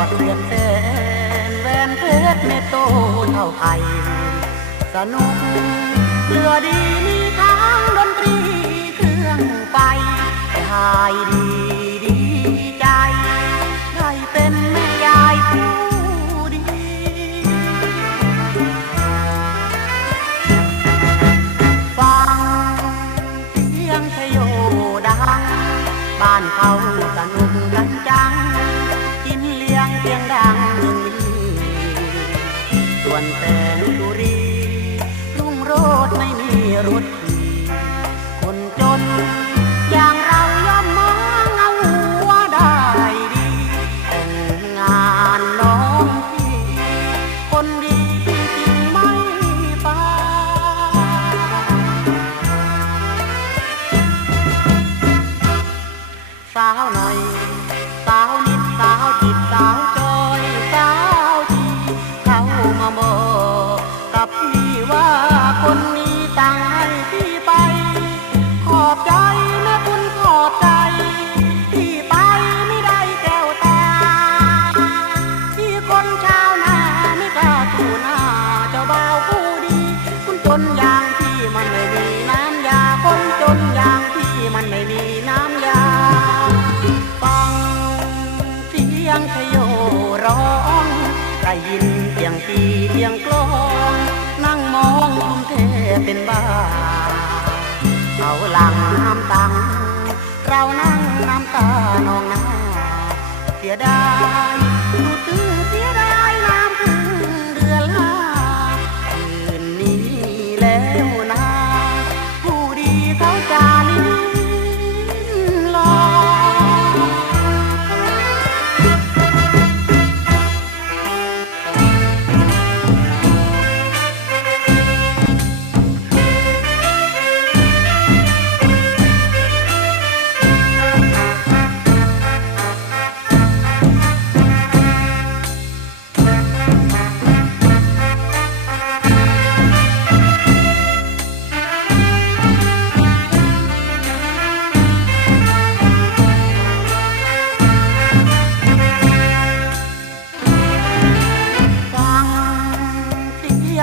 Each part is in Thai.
อดเรียนแสนแวนเพชรเม็ดโตเท่าไข่สนุกเรือดีมีทั้งดนตรีเครื่องไปหายดีดีใจ ได้เป็นแม่ยายผู้ดีฟังเสียงชโยดัง บ้านเขาสนุกกันจัง วนแสงสุรี รุ่งโรดไม่มีรถขี่คนจน อย่างเราย่อมมองเอาหัวได้ดีแต่งงานน้องพี่ คนดีจริงไม่ไปสาวหน่อยสาวนิ ได้ยินเสียงตีเสียงกลอง นั่งมองกรุงเทพเป็นบ้า เอาหลังน้ำตัง เรานั่งน้ำตานองหน้าเสียดาย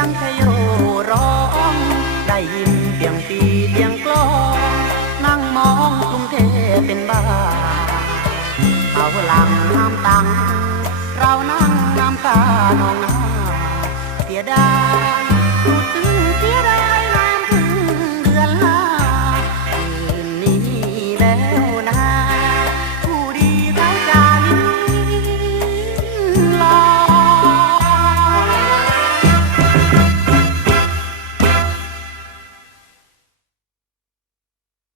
านชโยร้อง ได้ยินเสียงตีเสียงกลอง นั่งมองกรุงเทพเป็นบ้า เอาหลังน้ำตัง เรานั่งน้ำตาหนองนาเสียดายพูดถึงเสียดายน้ำถึงเดือนห้าคืนนี้แล้ว